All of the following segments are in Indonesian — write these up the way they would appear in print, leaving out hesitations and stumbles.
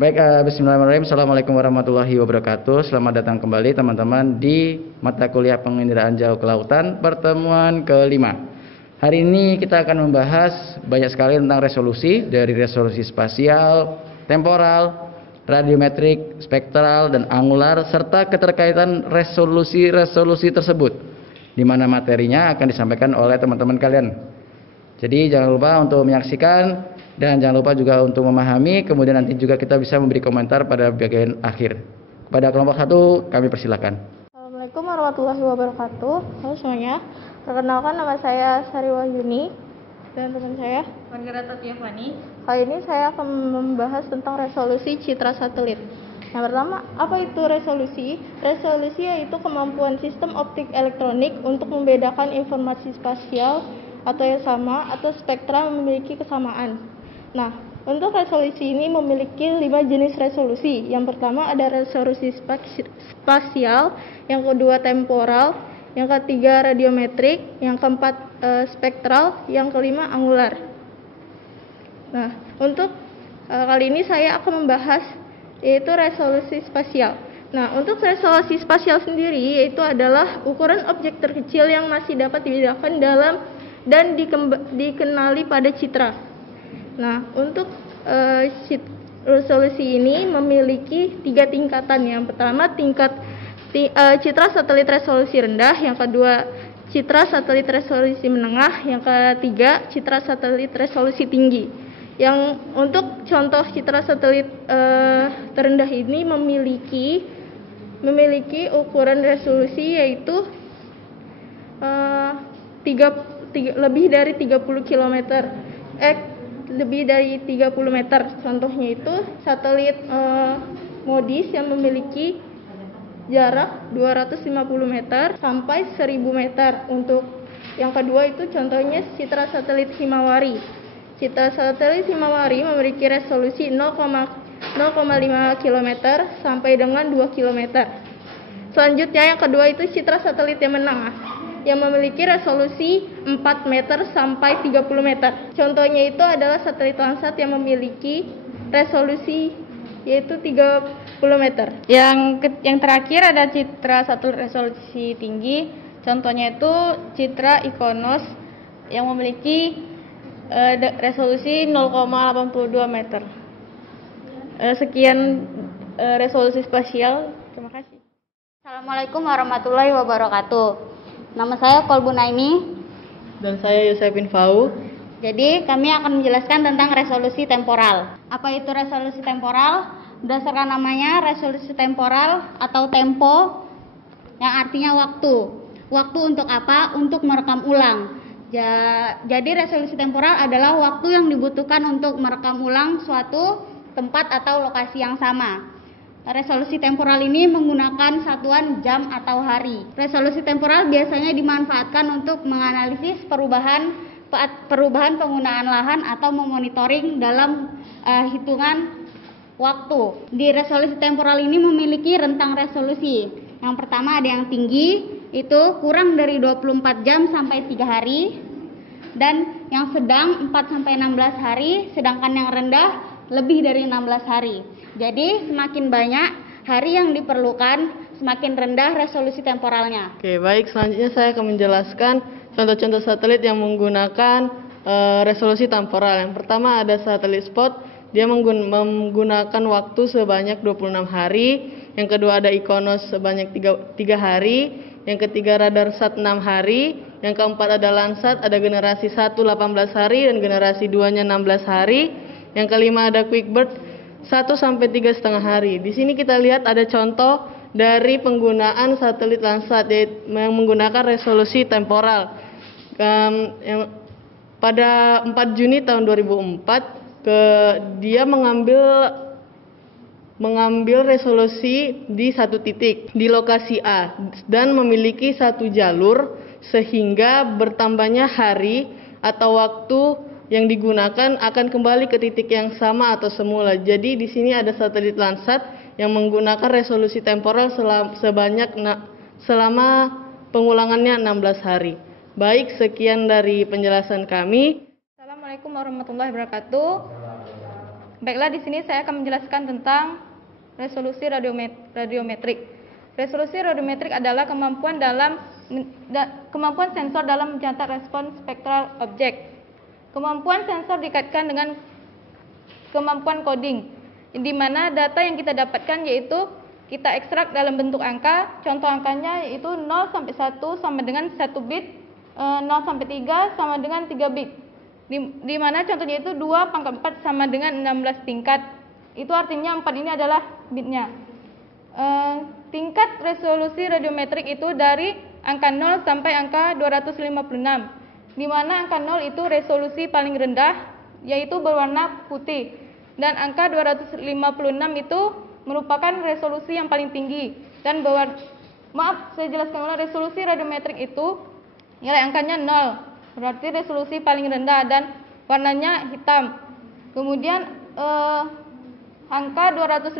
Baik, bismillahirrahmanirrahim. Assalamualaikum warahmatullahi wabarakatuh. Selamat datang kembali teman-teman di mata kuliah penginderaan jauh ke lautan pertemuan kelima. Hari ini kita akan membahas banyak sekali tentang resolusi, dari resolusi spasial, temporal, radiometrik, spektral, dan angular, serta keterkaitan resolusi tersebut, di mana materinya akan disampaikan oleh teman-teman kalian. Jadi jangan lupa untuk menyaksikan dan jangan lupa juga untuk memahami, kemudian nanti juga kita bisa memberi komentar pada bagian akhir. Kepada kelompok 1 kami persilakan. Assalamualaikum warahmatullahi wabarakatuh. Halo semuanya. Perkenalkan, nama saya Sari Wahyuni dan teman saya Margareta Tiafani. Kali ini saya akan membahas tentang resolusi citra satelit. Yang pertama, apa itu resolusi? Resolusi yaitu kemampuan sistem optik elektronik untuk membedakan informasi spasial atau yang sama atau spektra memiliki kesamaan. Nah, untuk resolusi ini memiliki 5 jenis resolusi. Yang pertama ada resolusi spasial, yang kedua temporal, yang ketiga radiometrik, yang keempat spektral, yang kelima angular. Nah, untuk kali ini saya akan membahas yaitu resolusi spasial. Nah, untuk resolusi spasial sendiri yaitu adalah ukuran objek terkecil yang masih dapat dibedakan dalam dan dikenali pada citra. Nah, untuk resolusi ini memiliki 3 tingkatan. Yang pertama tingkat citra satelit resolusi rendah, yang kedua citra satelit resolusi menengah, yang ketiga citra satelit resolusi tinggi. Yang untuk contoh citra satelit terendah ini memiliki ukuran resolusi yaitu lebih dari 30 km. Lebih dari 30 meter. Contohnya itu satelit MODIS yang memiliki jarak 250 meter sampai 1000 meter. Untuk yang kedua itu contohnya citra satelit Himawari. Citra satelit Himawari memiliki resolusi 0,5 km sampai dengan 2 km. Selanjutnya yang kedua itu citra satelit yang menengah, yang memiliki resolusi 4 meter sampai 30 meter. Contohnya itu adalah satelit Landsat yang memiliki resolusi yaitu 30 meter. Yang terakhir ada citra satelit resolusi tinggi. Contohnya itu citra Ikonos yang memiliki resolusi 0,82 meter. Sekian resolusi spasial. Terima kasih. Assalamualaikum warahmatullahi wabarakatuh. Nama saya Kolbu Naimi. Dan saya Yosefin Fau. Jadi kami akan menjelaskan tentang resolusi temporal. Apa itu resolusi temporal? Berdasarkan namanya, resolusi temporal atau tempo yang artinya waktu. Waktu untuk apa? Untuk merekam ulang. Jadi resolusi temporal adalah waktu yang dibutuhkan untuk merekam ulang suatu tempat atau lokasi yang sama. Resolusi temporal ini menggunakan satuan jam atau hari. Resolusi temporal biasanya dimanfaatkan untuk menganalisis perubahan penggunaan lahan atau memonitoring dalam hitungan waktu. Di resolusi temporal ini memiliki rentang resolusi. Yang pertama ada yang tinggi, itu kurang dari 24 jam sampai 3 hari. Dan yang sedang 4 sampai 16 hari, sedangkan yang rendah lebih dari 16 hari. Jadi semakin banyak hari yang diperlukan, semakin rendah resolusi temporalnya. Oke, baik. Selanjutnya saya akan menjelaskan contoh-contoh satelit yang menggunakan resolusi temporal. Yang pertama ada satelit Spot, dia menggunakan waktu sebanyak 26 hari. Yang kedua ada Ikonos sebanyak 3 hari. Yang ketiga Radarsat 6 hari. Yang keempat ada Landsat, ada generasi 1 18 hari dan generasi 2-nya 16 hari. Yang kelima ada QuickBird 1 sampai 3,5 hari. Di sini kita lihat ada contoh dari penggunaan satelit Landsat yang menggunakan resolusi temporal. Pada 4 Juni tahun 2004, dia mengambil resolusi di satu titik di lokasi A dan memiliki satu jalur, sehingga bertambahnya hari atau waktu yang digunakan akan kembali ke titik yang sama atau semula. Jadi di sini ada satelit Landsat yang menggunakan resolusi temporal selama pengulangannya 16 hari. Baik, sekian dari penjelasan kami. Assalamualaikum warahmatullahi wabarakatuh. Baiklah, di sini saya akan menjelaskan tentang resolusi radiometrik. Resolusi radiometrik adalah kemampuan sensor dalam mencatat respons spektral objek. Kemampuan sensor dikaitkan dengan kemampuan coding, di mana data yang kita dapatkan yaitu kita ekstrak dalam bentuk angka. Contoh angkanya yaitu 0 sampai 1 sama dengan 1 bit, 0 sampai 3 sama dengan 3 bit. Di mana contohnya itu 2 pangkat 4 sama dengan 16 tingkat. Itu artinya 4 ini adalah bitnya. Tingkat resolusi radiometrik itu dari angka 0 sampai angka 256. Di mana angka 0 itu resolusi paling rendah, yaitu berwarna putih, dan angka 256 itu merupakan resolusi yang paling tinggi. Dan saya jelaskan ulang, resolusi radiometrik itu nilai angkanya 0, berarti resolusi paling rendah dan warnanya hitam. Kemudian angka 256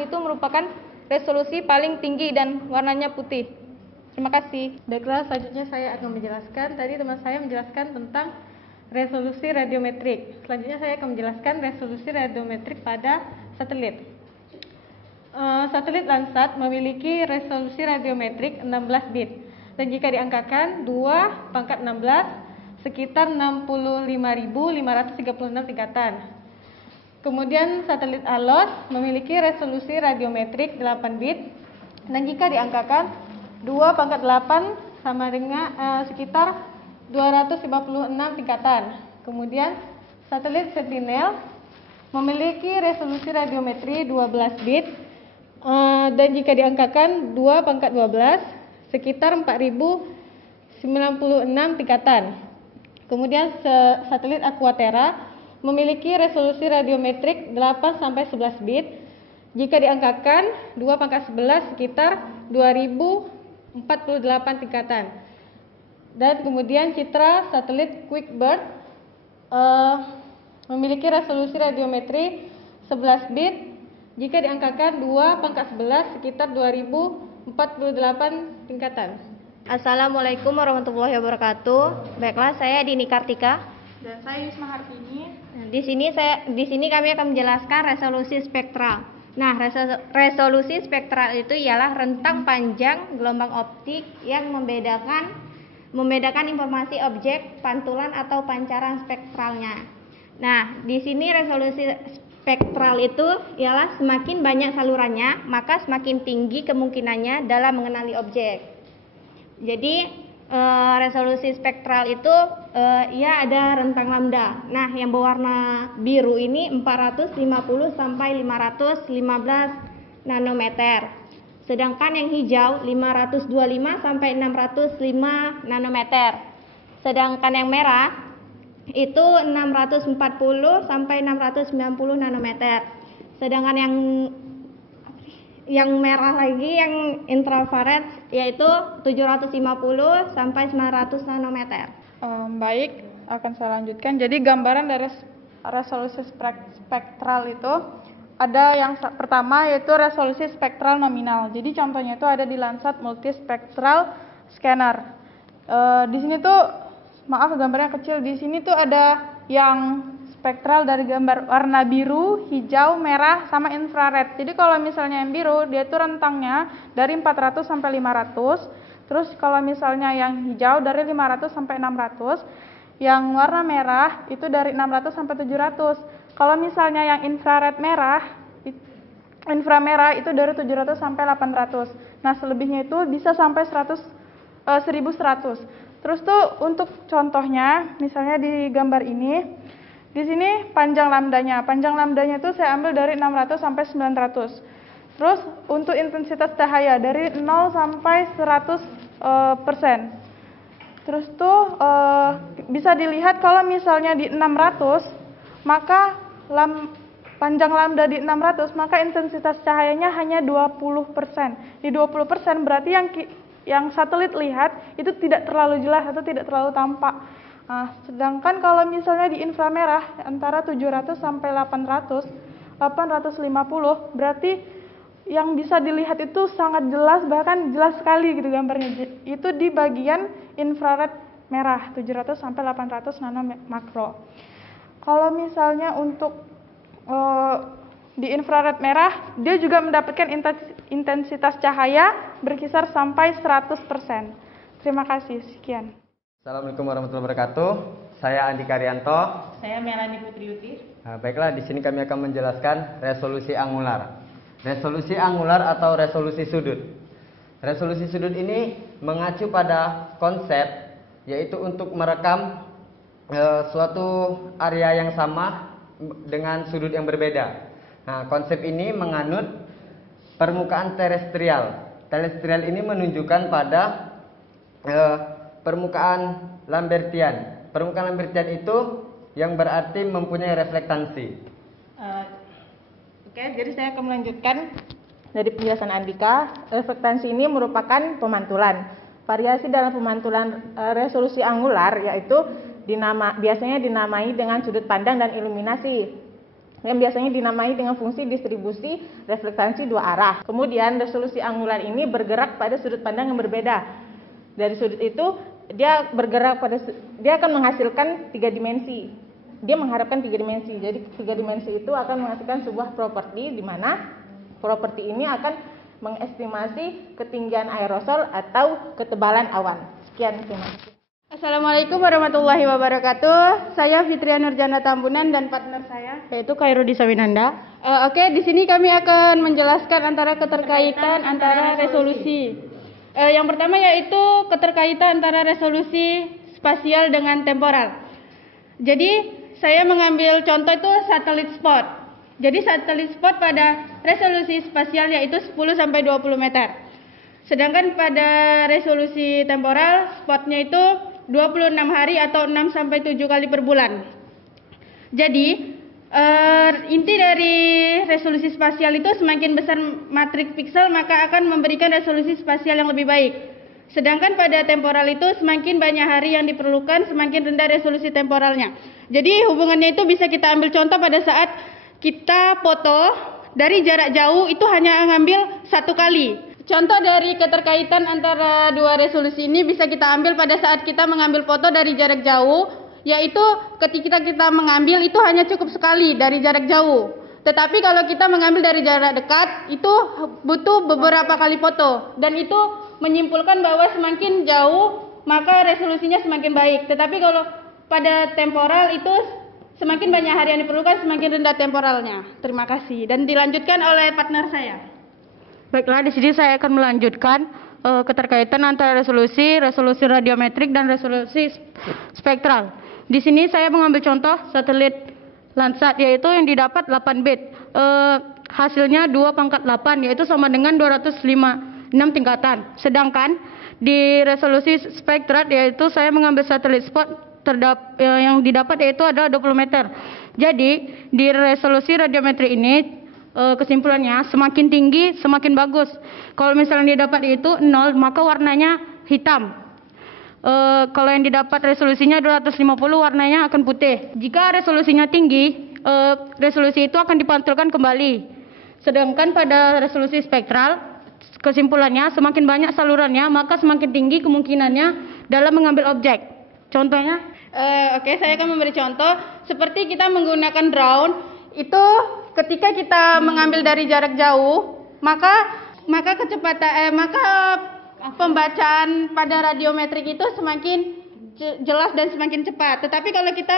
itu merupakan resolusi paling tinggi dan warnanya putih. Terima kasih. Baiklah, selanjutnya saya akan menjelaskan. Tadi teman saya menjelaskan tentang resolusi radiometrik. Selanjutnya saya akan menjelaskan resolusi radiometrik pada satelit. Satelit Landsat memiliki resolusi radiometrik 16 bit. Dan jika diangkakan 2 pangkat 16 sekitar 65.536 tingkatan. Kemudian satelit ALOS memiliki resolusi radiometrik 8 bit. Dan jika diangkakan 2 pangkat 8 sama dengan sekitar 256 tingkatan. Kemudian satelit Sentinel memiliki resolusi radiometri 12 bit dan jika diangkakan 2 pangkat 12 sekitar 4096 tingkatan. Kemudian satelit Aquaterra memiliki resolusi radiometrik 8 sampai 11 bit. Jika diangkakan 2 pangkat 11 sekitar 2048 tingkatan. Dan kemudian citra satelit QuickBird memiliki resolusi radiometri 11 bit. Jika diangkakan 2 pangkat 11 sekitar 2048 tingkatan. Assalamualaikum warahmatullahi wabarakatuh. Baiklah, saya Dini Kartika. Dan saya Yusma Hartini. Di sini kami akan menjelaskan resolusi spektral. Nah, resolusi spektral itu ialah rentang panjang gelombang optik yang membedakan informasi objek, pantulan atau pancaran spektralnya. Nah, di sini resolusi spektral itu ialah semakin banyak salurannya, maka semakin tinggi kemungkinannya dalam mengenali objek. Jadi resolusi spektral itu ia ada rentang lambda. Nah, yang berwarna biru ini 450 sampai 515 nanometer. Sedangkan yang hijau 525 sampai 605 nanometer. Sedangkan yang merah itu 640 sampai 690 nanometer. Sedangkan yang merah lagi yang infrared yaitu 750 sampai 900 nanometer. Baik, akan saya lanjutkan. Jadi gambaran dari resolusi spektral itu ada yang pertama yaitu resolusi spektral nominal. Jadi contohnya itu ada di Landsat Multispectral Scanner. Di sini tuh maaf gambarnya kecil. Di sini tuh ada yang spektral dari gambar warna biru, hijau, merah, sama infrared. Jadi kalau misalnya yang biru, dia itu rentangnya dari 400 sampai 500. Terus kalau misalnya yang hijau dari 500 sampai 600. Yang warna merah itu dari 600 sampai 700. Kalau misalnya yang inframerah itu dari 700 sampai 800. Nah, selebihnya itu bisa sampai 1100. Terus tuh untuk contohnya, misalnya di gambar ini, di sini panjang lambdanya. Panjang lambdanya itu saya ambil dari 600 sampai 900. Terus untuk intensitas cahaya dari 0 sampai 100%. Terus tuh bisa dilihat kalau misalnya di 600, maka panjang lambda di 600, maka intensitas cahayanya hanya 20%. Di 20% berarti yang satelit lihat itu tidak terlalu jelas atau tidak terlalu tampak. Nah, sedangkan kalau misalnya di inframerah antara 700 sampai 850 berarti yang bisa dilihat itu sangat jelas, bahkan jelas sekali gitu gambarnya. Itu di bagian infrared merah 700 sampai 800 nanomakro. Kalau misalnya untuk di infrared merah, dia juga mendapatkan intensitas cahaya berkisar sampai 100%. Terima kasih, sekian. Assalamualaikum warahmatullahi wabarakatuh. Saya Andi Karyanto. Saya Melani Putriuti. Baiklah, di sini kami akan menjelaskan resolusi angular. Resolusi angular atau resolusi sudut. Resolusi sudut ini mengacu pada konsep, yaitu untuk merekam suatu area yang sama dengan sudut yang berbeda. Nah, konsep ini menganut permukaan terestrial. Terestrial ini menunjukkan pada permukaan Lambertian. Permukaan Lambertian itu yang berarti mempunyai reflektansi. Oke, jadi saya akan melanjutkan dari penjelasan Andika. Reflektansi ini merupakan pemantulan. Variasi dalam pemantulan resolusi angular yaitu biasanya dinamai dengan sudut pandang dan iluminasi, yang biasanya dinamai dengan fungsi distribusi reflektansi dua arah. Kemudian resolusi angular ini bergerak pada sudut pandang yang berbeda. Dari sudut itu dia akan menghasilkan 3 dimensi. Dia mengharapkan 3 dimensi. Jadi 3 dimensi itu akan menghasilkan sebuah properti di mana properti ini akan mengestimasi ketinggian aerosol atau ketebalan awan. Sekian, terima kasih. Assalamualaikum warahmatullahi wabarakatuh. Saya Fitria Nurjana Tambunan dan partner saya yaitu Khairudi Sawinanda. Di sini kami akan menjelaskan antara keterkaitan antara resolusi. Yang pertama yaitu keterkaitan antara resolusi spasial dengan temporal. Jadi saya mengambil contoh itu satelit spot. Jadi satelit spot pada resolusi spasial yaitu 10 sampai 20 meter. Sedangkan pada resolusi temporal spotnya itu 26 hari atau 6 sampai 7 kali per bulan. Jadi inti dari resolusi spasial itu semakin besar matrik piksel maka akan memberikan resolusi spasial yang lebih baik. Sedangkan pada temporal itu semakin banyak hari yang diperlukan semakin rendah resolusi temporalnya. Jadi hubungannya itu bisa kita ambil contoh pada saat kita foto dari jarak jauh itu hanya ngambil 1 kali. Contoh dari keterkaitan antara dua resolusi ini bisa kita ambil pada saat kita mengambil foto dari jarak jauh, yaitu ketika kita mengambil itu hanya cukup sekali dari jarak jauh. Tetapi kalau kita mengambil dari jarak dekat itu butuh beberapa kali foto, dan itu menyimpulkan bahwa semakin jauh maka resolusinya semakin baik. Tetapi kalau pada temporal itu semakin banyak hari yang diperlukan semakin rendah temporalnya. Terima kasih dan dilanjutkan oleh partner saya. Baiklah, di sini saya akan melanjutkan keterkaitan antara resolusi radiometrik dan resolusi spektral. Di sini saya mengambil contoh satelit Landsat yaitu yang didapat 8 bit. Hasilnya 2/8 yaitu sama dengan 256 tingkatan. Sedangkan di resolusi spektral yaitu saya mengambil satelit spot yang didapat yaitu adalah 20 meter. Jadi di resolusi radiometrik ini kesimpulannya semakin tinggi semakin bagus. Kalau misalnya didapat itu 0 maka warnanya hitam. Kalau yang didapat resolusinya 250 warnanya akan putih. Jika resolusinya tinggi, resolusi itu akan dipantulkan kembali. Sedangkan pada resolusi spektral kesimpulannya semakin banyak salurannya maka semakin tinggi kemungkinannya dalam mengambil objek. Contohnya, saya akan memberi contoh seperti kita menggunakan drone itu. Ketika kita mengambil dari jarak jauh, maka pembacaan pada radiometrik itu semakin jelas dan semakin cepat. Tetapi kalau kita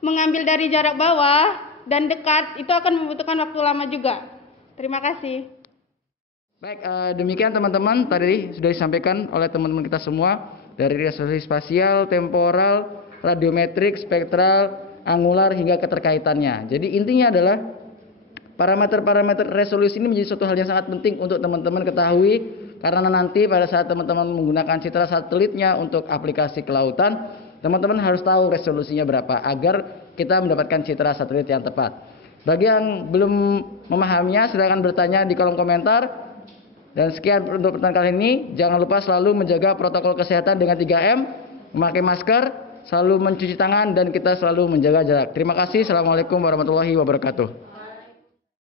mengambil dari jarak bawah dan dekat, itu akan membutuhkan waktu lama juga. Terima kasih. Baik, demikian teman-teman tadi sudah disampaikan oleh teman-teman kita semua dari resolusi spasial, temporal, radiometrik, spektral, angular hingga keterkaitannya. Jadi intinya adalah parameter-parameter resolusi ini menjadi suatu hal yang sangat penting untuk teman-teman ketahui, karena nanti pada saat teman-teman menggunakan citra satelitnya untuk aplikasi kelautan, teman-teman harus tahu resolusinya berapa agar kita mendapatkan citra satelit yang tepat. Bagi yang belum memahaminya silakan bertanya di kolom komentar. Dan sekian untuk pertemuan kali ini. Jangan lupa selalu menjaga protokol kesehatan dengan 3M, memakai masker, selalu mencuci tangan, dan kita selalu menjaga jarak. Terima kasih. Assalamualaikum warahmatullahi wabarakatuh.